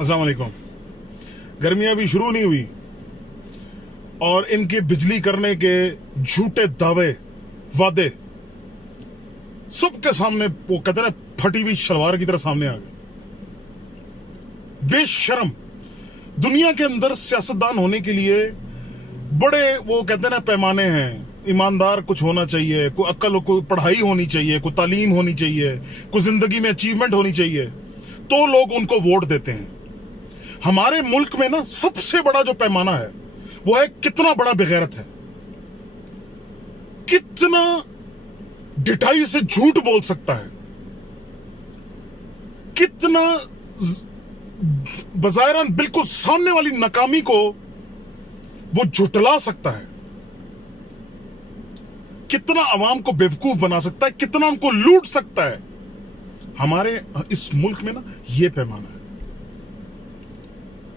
अस्सलाम वालेकुम। गर्मियां भी शुरू नहीं हुई और इनके बिजली करने के झूठे दावे वादे सबके सामने वो कहते हैं फटी हुई शलवार की तरह सामने आ गए। बेशरम। दुनिया के अंदर सियासतदान होने के लिए बड़े वो कहते हैं ना पैमाने हैं। ईमानदार कुछ होना चाहिए, कोई अक्ल, कोई पढ़ाई होनी चाहिए, कोई तालीम होनी चाहिए, कोई जिंदगी में अचीवमेंट होनी चाहिए, तो लोग उनको वोट देते हैं। हमारे मुल्क में ना सबसे बड़ा जो पैमाना है वो है कितना बड़ा बेगैरत है, कितना डिटाई से झूठ बोल सकता है, कितना बज़ाहिरन बिल्कुल सामने वाली नाकामी को वो झुटला सकता है, कितना अवाम को बेवकूफ बना सकता है, कितना उनको लूट सकता है। हमारे इस मुल्क में ना ये पैमाना है।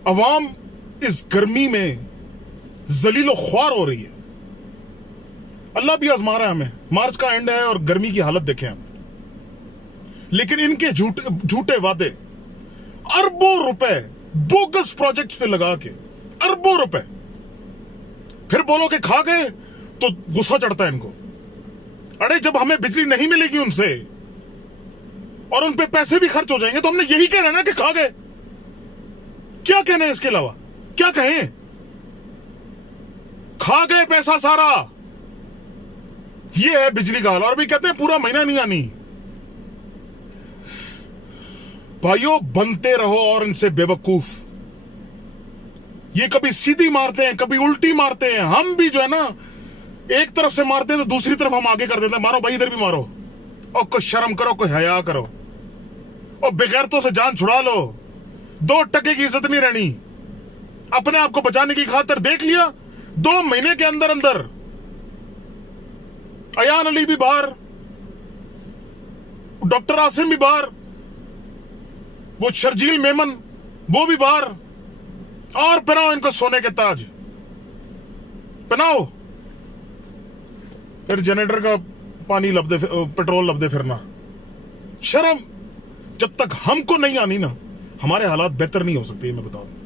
अवाम इस गर्मी में जलीलो ख्वार हो रही है। अल्लाह भी आजमा रहा है हमें। मार्च का एंड है और गर्मी की हालत देखें हम। लेकिन इनके झूठे वादे, अरबों रुपए बोगस प्रोजेक्ट्स पे लगा के, अरबों रुपए, फिर बोलो कि खा गए तो गुस्सा चढ़ता है इनको। अरे जब हमें बिजली नहीं मिलेगी उनसे और उन पे पैसे भी खर्च हो जाएंगे तो हमने यही कहना है ना कि खा गए। क्या कहना है इसके अलावा? क्या कहें? खा गए पैसा सारा। ये है बिजली का हाल। और भी कहते हैं पूरा महीना नहीं आनी। भाइयों, बनते रहो और इनसे बेवकूफ। ये कभी सीधी मारते हैं, कभी उल्टी मारते हैं। हम भी जो है ना एक तरफ से मारते हैं तो दूसरी तरफ हम आगे कर देते हैं। मारो भाई, इधर भी मारो। और कोई शर्म करो, कोई हया करो। और बेगैरतों से जान छुड़ा लो। 2 टके की इज्जत नहीं रहनी। अपने आप को बचाने की खातिर देख लिया 2 महीने के अंदर अंदर अयान अली भी बाहर, डॉक्टर आसिम भी बाहर, वो शर्जील मेमन वो भी बाहर। और पहनाओ इनको सोने के ताज, पहनाओ। फिर जनरेटर का पानी लपदे, पेट्रोल लपदे फिरना। शर्म। जब तक हमको नहीं आनी ना, हमारे हालात बेहतर नहीं हो सकते, मैं बता दूं।